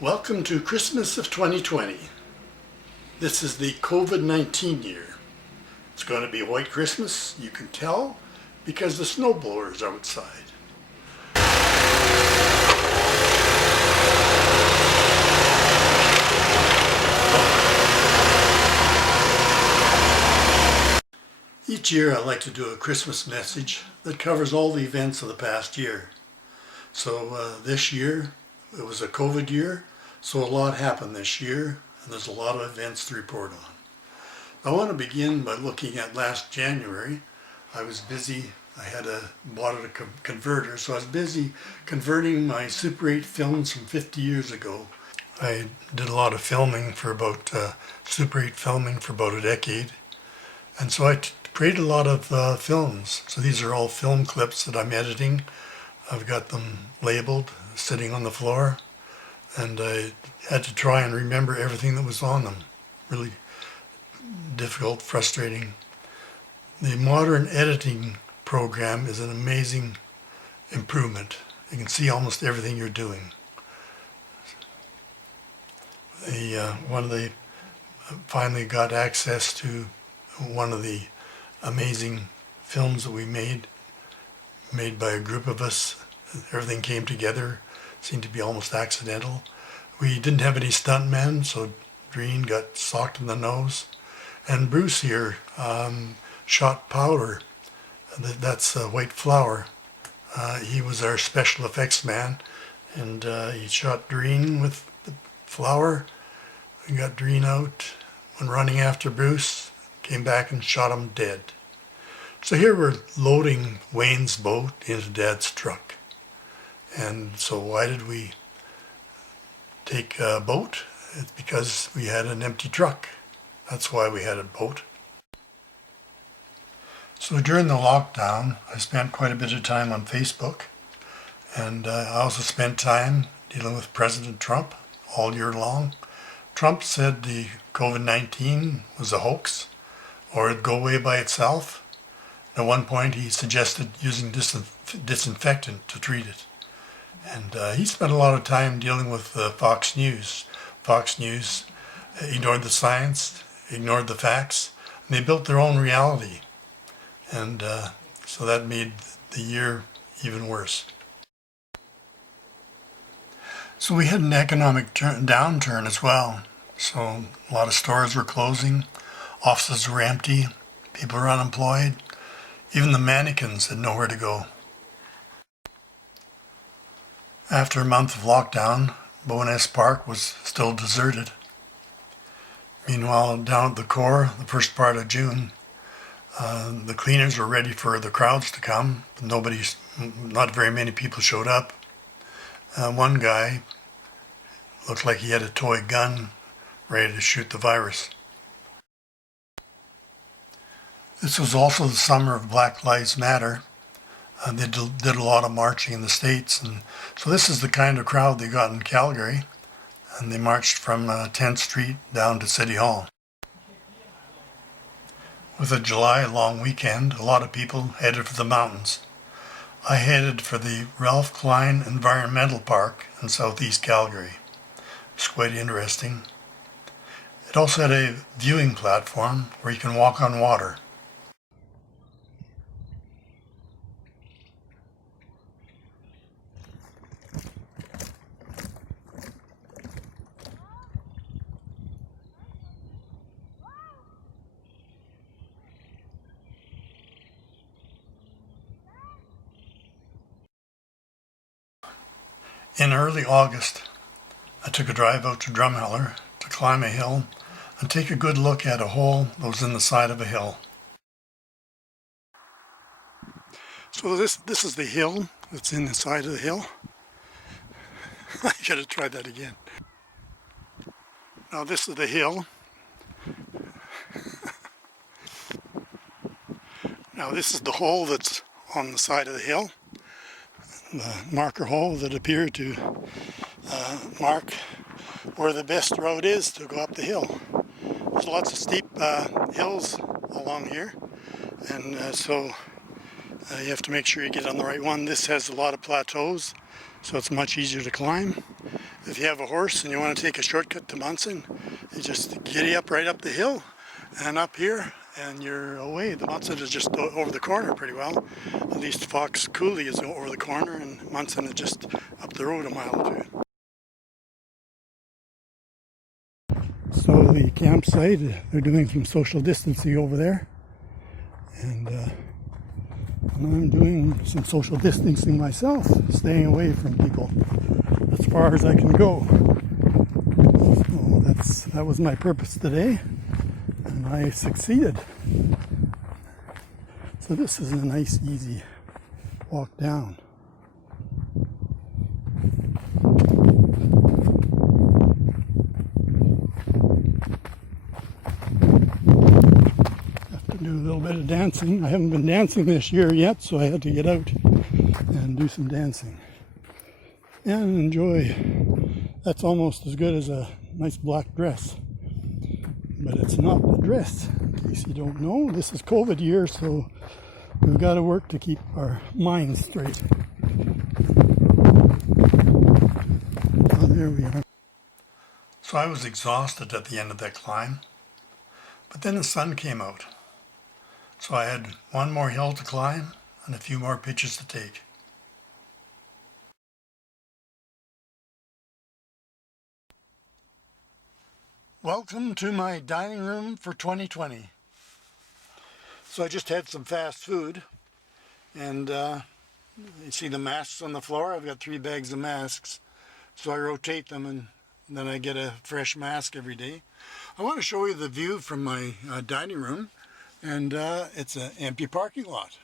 Welcome to Christmas of 2020. This is the COVID-19 year. It's going to be a white Christmas, you can tell, because the snowblowers are outside. Each year I like to do a Christmas message that covers all the events of the past year. So this year, it was a COVID year, so a lot happened this year, and there's a lot of events to report on. I want to begin by looking at last January. I was busy. I had bought a converter, so I was busy converting my Super 8 films from 50 years ago. I did a lot of filming for about, Super 8 filming for about a decade, and so I created a lot of films. So these are all film clips that I'm editing. I've got them labeled, sitting on the floor, and I had to try and remember everything that was on them. Really difficult, frustrating. The modern editing program is an amazing improvement. You can see almost everything you're doing. Finally got access to one of the amazing films that we made by a group of us. Everything came together, seemed to be almost accidental. We didn't have any stuntmen, so Dreen got socked in the nose. And Bruce here shot powder. That's white flour. He was our special effects man, and he shot Dreen with the flour. We got Dreen out, went running after Bruce, came back and shot him dead. So here we're loading Wayne's boat into Dad's truck. And so why did we take a boat? It's because we had an empty truck. That's why we had a boat. So during the lockdown, I spent quite a bit of time on Facebook. And I also spent time dealing with President Trump all year long. Trump said the COVID-19 was a hoax, or it'd go away by itself. At one point, he suggested using disinfectant to treat it. And he spent a lot of time dealing with Fox News. Fox News ignored the science, ignored the facts, and they built their own reality. And so that made the year even worse. So we had an economic downturn as well. So a lot of stores were closing, offices were empty, people were unemployed. Even the mannequins had nowhere to go. After a month of lockdown, Bowness Park was still deserted. Meanwhile, down at the core, the first part of June, the cleaners were ready for the crowds to come, but not very many people showed up. One guy looked like he had a toy gun ready to shoot the virus. This was also the summer of Black Lives Matter. They did a lot of marching in the States, and so this is the kind of crowd they got in Calgary, and they marched from 10th Street down to City Hall. With a July long weekend, a lot of people headed for the mountains. I headed for the Ralph Klein Park in southeast Calgary. It was quite interesting. It also had a viewing platform where you can walk on water. In early August, I took a drive out to Drumheller to climb a hill and take a good look at a hole that was in the side of a hill. So this is the hill that's in the side of the hill. I gotta try that again. Now this is the hill. Now this is the hole that's on the side of the hill. The marker hole that appeared to mark where the best road is to go up the hill. There's lots of steep hills along here, and so you have to make sure you get on the right one. This has a lot of plateaus, so it's much easier to climb. If you have a horse and you want to take a shortcut to Munson, you just giddy up right up the hill and up here, and you're away. The Munson is just over the corner pretty well. At least Fox Coulee is over the corner, and Munson is just up the road a mile or two. So the campsite, they're doing some social distancing over there, and I'm doing some social distancing myself, staying away from people as far as I can go. So that was my purpose today, and I succeeded. So this is a nice, easy walk down. Do a little bit of dancing. I haven't been dancing this year yet, so I had to get out and do some dancing and enjoy. That's almost as good as a nice black dress, but it's not a dress. In case you don't know, this is COVID year, so we've got to work to keep our minds straight. Oh, there we are. So I was exhausted at the end of that climb, but then the sun came out. So I had one more hill to climb and a few more pitches to take. Welcome to my dining room for 2020. So I just had some fast food, and you see the masks on the floor? I've got 3 bags of masks. So I rotate them, and then I get a fresh mask every day. I want to show you the view from my dining room. And it's an empty parking lot.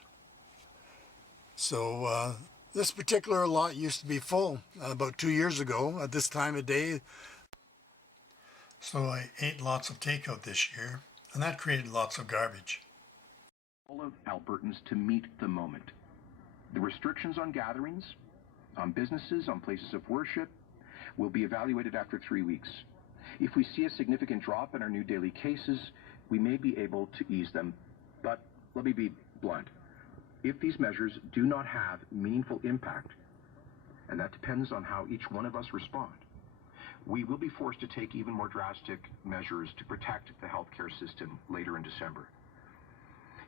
So this particular lot used to be full about 2 years ago at this time of day. So I ate lots of takeout this year, and that created lots of garbage. All of Albertans to meet the moment. The restrictions on gatherings, on businesses, on places of worship will be evaluated after 3 weeks. If we see a significant drop in our new daily cases, we may be able to ease them, but let me be blunt. If these measures do not have meaningful impact, and that depends on how each one of us respond, we will be forced to take even more drastic measures to protect the healthcare system later in December.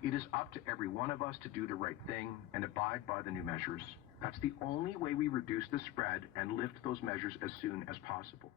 It is up to every one of us to do the right thing and abide by the new measures. That's the only way we reduce the spread and lift those measures as soon as possible.